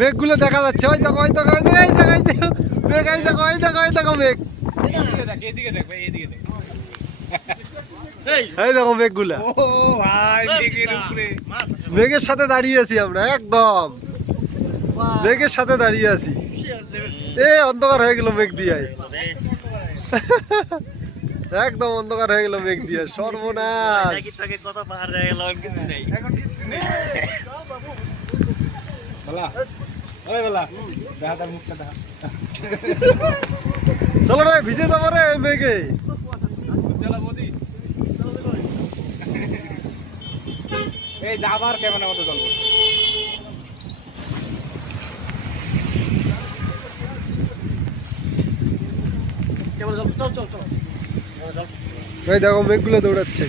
মেঘগুলো দেখা যাচ্ছে, ওই দেখো ওই দেখো এই দেখো এই দেখো মেঘ, এই দেখো এই দেখো এই দেখো মেঘ, এই দেখো মেঘগুলা। মেঘের সাথে দাঁড়িয়ে আছি আমরা, একদম মেঘের সাথে দাঁড়িয়ে আছি। এ অন্ধকার হয়ে গেল মেঘ দিয়ে, একদম অন্ধকার হয়ে গেল মেঘ দিয়ে, সর্বনাশ। চলো রে ভিজে যাবো রে মেঘে। এই যাবার কেমন মতো চলবো। এই দেখো মেঘগুলো দৌড়াচ্ছে।